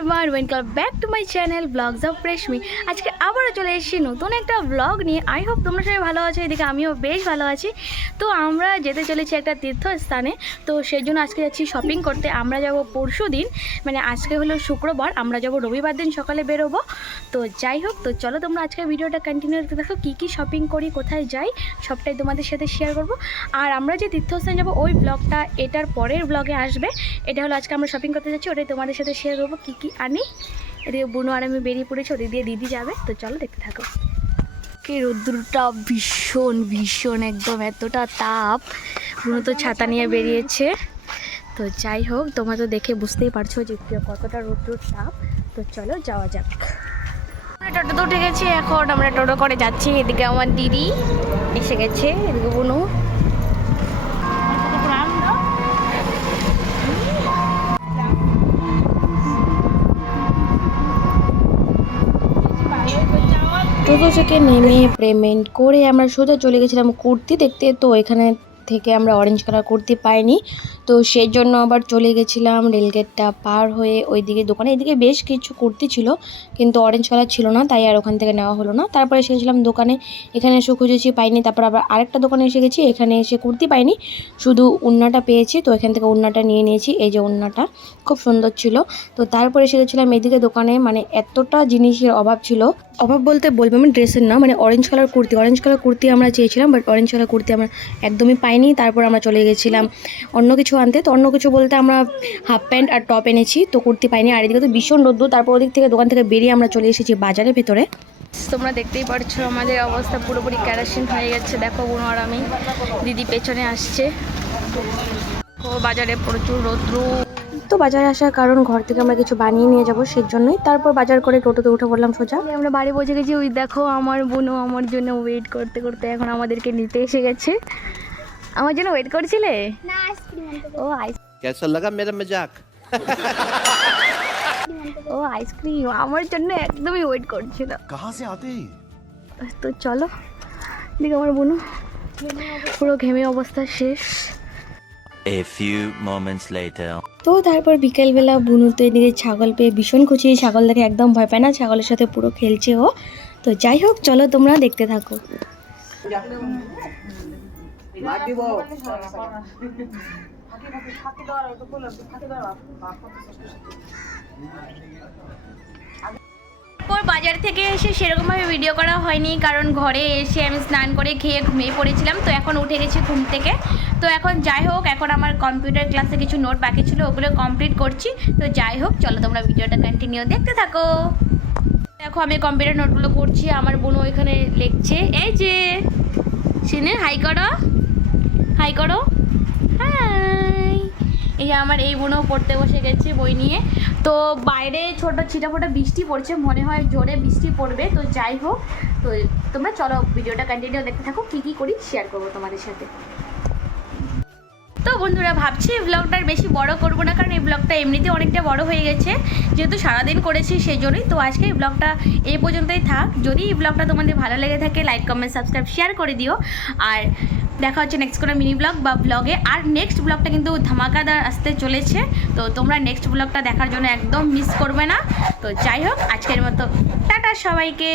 Everyone, welcome back to my channel vlogs of Reshmi. আজকে আবারও চলে এসেছি নতুন একটা ব্লগ নিয়ে। আই হোপ তোমরা সবাই ভালো আছো, এদিকে আমিও বেশ ভালো আছি। তো আমরা যেতে চলেছি একটা তীর্থস্থানে, তো সেই জন্য আজকে যাচ্ছি শপিং করতে। আমরা যাব পরশু দিন, মানে আজকে হলো শুক্রবার, আমরা যাব রবিবার দিন সকালে বেরোবো। তো যাই হোক, তো চলো তোমরা আজকে ভিডিওটা কন্টিনিউ করতে দেখো, কী কী শপিং করি, কোথায় যাই, সবটাই তোমাদের সাথে শেয়ার করব। আর আমরা যে তীর্থস্থানে যাবো ওই ব্লগটা এটার পরের ব্লগে আসবে। এটা হলো আজকে আমরা শপিং করতে যাচ্ছি, ওটাই তোমাদের সাথে শেয়ার করবো কী কী আনি। এদিকে বুনু আর আমি বেরিয়ে পড়েছি, ওদিক দিয়ে দিদি যাবে। তো চলো দেখতে থাকো। কি রোদ্রুটা ভীষণ ভীষণ একদম, এতটা তাপ। বুনু তো ছাতা নিয়ে বেরিয়েছে। তো যাই হোক, তোমরা তো দেখে বুঝতেই পারছো যে কতটা রোদ্রুর তাপ। তো চলো যাওয়া যাক। আমরা টোটোতে উঠে গেছি, এখন আমরা টোটো করে যাচ্ছি। এদিকে আমার দিদি এসে গেছে, এদিকে বুনু। টোটো থেকে নেমে পেমেন্ট করে আমরা সোজা চলে গেছিলাম কুর্তি দেখতে। তো এখানে থেকে আমরা অরেঞ্জ কালার কুর্তি পাইনি, তো সেই জন্য আবার চলে গেছিলাম রেলগেটটা পার হয়ে ওইদিকে দোকানে। এদিকে বেশ কিছু কুর্তি ছিল, কিন্তু অরেঞ্জ কালার ছিল না, তাই আর ওখান থেকে নেওয়া হলো না। তারপরে এসে গেছিলাম দোকানে, এখানে এসে খুঁজেছি পাইনি। তারপর আবার আরেকটা দোকানে এসে গেছি, এখানে এসে কুর্তি পাইনি, শুধু উন্নাটা পেয়েছি। তো এখান থেকে উন্নাটা নিয়ে নিয়েছি, এই যে উন্নাটা খুব সুন্দর ছিল। তো তারপরে এসে গেছিলাম এদিকে দোকানে, মানে এতটা জিনিসের অভাব ছিল। অভাব বলতে বলবো আমি ড্রেসের না, মানে অরেঞ্জ কালার কুর্তি আমরা চেয়েছিলাম, বাট অরেঞ্জ কালার কুর্তি আমরা একদমই পাইনি। তারপর আমরা চলে গেছিলাম অন্য কিছু আনতে। তো অন্য কিছু বলতে আমরা হাফ প্যান্ট আর টপ এনেছি, তো কুর্তি পাইনি। আর এদিকে তো ভীষণ রোদ্দুর। তারপর ওদিক থেকে দোকান থেকে বেরিয়ে আমরা চলে এসেছি বাজারের ভেতরে। তোমরা দেখতেই পাচ্ছ আমাদের অবস্থা পুরোপুরি কেরোসিন হয়ে গেছে। দেখো বুনু আর আমি, দিদি পেছনে আসছে। ও বাজারে প্রচুর রোদ্দুর। তো বাজারে আসার কারণ ঘর থেকে আমরা কিছু বানিয়ে নিয়ে যাবো, সেই জন্যই। তারপর বাজার করে টোটোতে উঠে পড়লাম সোজা। আমরা বাড়ি পৌঁছে গেছি। ওই দেখো আমার বোনও আমার জন্য ওয়েট করতে করতে এখন আমাদেরকে নিতে এসে গেছে। আমার জন্য ওয়েট করছিলে? না, আইসক্রিম ও कैसा लगा मेरा मजाक? ও আইসক্রিম আমার জন্য একদমই ওয়েট করছিল। कहाँ से आते हैं? তো চলো, দেখো আমার বোনও পুরো ঘেমে অবস্থা শেষ। A few moments later. তো তারপর বিকেলবেলা বুনু তো এদিকে ছাগল পেয়ে ভীষণ খুশি। ছাগল দেখে একদম ভয় পায় না, ছাগলের সাথে পুরো খেলছে ও। তো যাই হোক, চলো তোমরা দেখতে থাকো। বাজার থেকে এসে সেরকমভাবে ভিডিও করা হয়নি, কারণ ঘরে এসে আমি স্নান করে খেয়ে ঘুমিয়ে পড়েছিলাম। তো এখন উঠে গেছি ঘুম থেকে। তো এখন যাই হোক, এখন আমার কম্পিউটার ক্লাসে কিছু নোট বাকি ছিল, ওগুলো কমপ্লিট করছি। তো যাই হোক, চলো তোমরা ভিডিওটা কন্টিনিউ দেখতে থাকো। দেখো আমি কম্পিউটার নোটগুলো করছি, আমার বোনও ওইখানে লিখছে। এই যে সিনে হাই করো, হাই করো, হাই। এই যে আমার এই বোনও পড়তে বসে গেছে বই নিয়ে। তো বাইরে ছোট ছিটাফোটা বৃষ্টি পড়ছে, মনে হয় জোরে বৃষ্টি পড়বে। তো যাই হোক, তো তোমরা চলো ভিডিওটা কন্টিনিউ দেখতে থাকো, কী কী করি শেয়ার করবো তোমাদের সাথে। তো বন্ধুরা, ভাবছি এই ব্লগটার বেশি বড় করবো না, কারণ এই ব্লগটা এমনিতে অনেকটা বড় হয়ে গেছে, যেহেতু সারাদিন করেছি সেই জন্যই। তো আজকে এই ব্লগটা এই পর্যন্তই থাক। যদি এই ব্লগটা তোমাদের ভালো লেগে থাকে, লাইক কমেন্ট সাবস্ক্রাইব শেয়ার করে দিও। আর দেখা হচ্ছে নেক্সট কোনো মিনি ব্লগ বা ব্লগে। আর নেক্সট ব্লগটা কিন্তু ধামাকাদার আসতে চলেছে, তো তোমরা নেক্সট ব্লগটা দেখার জন্য একদম মিস করবে না। তো যাই হোক, আজকের মতো টাটা সবাইকে।